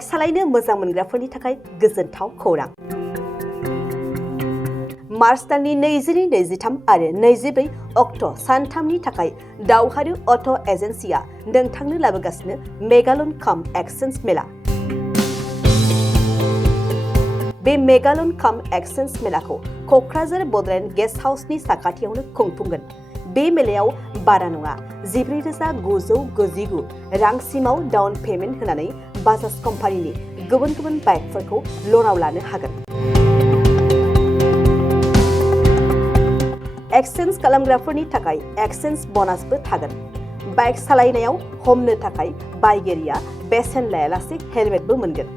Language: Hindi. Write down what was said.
बाइक सालायनो मोजां मोनग्राफोरनि थाखाय गोजोनथाव खौरां। मार्च दाननि 22-23 आरो 24 अक्ट' सानथामनि थाखाय दावहारु अट' एजेन्सिया नोंथांनो लाबोगासिनो मेगालन काम एक्सचेन्ज मेला। बे मेगालन काम एक्सचेन्ज मेलाखौ क'क्राझार बड'लेण्ड गेस्ट हाउसनि साखाथियावनो खुंफुंगोन। बे मेलायाव बारा नङा 14,999 रांसिमाव डाउन पेमेन्ट होनानै बाजाज कम्पानिनि गुबुन गुबुन बाइकफोरखौ ल'नाव लानो हागोन। एक्सचेन्ज खालामग्राफोरनि थाखाय एक्सचेन्ज ब'नासबो थागोन। बाइक सालायनायाव हमनो थाखाय बायगिरिया बेसेन लायालासे हेलमेटबो मोनगोन।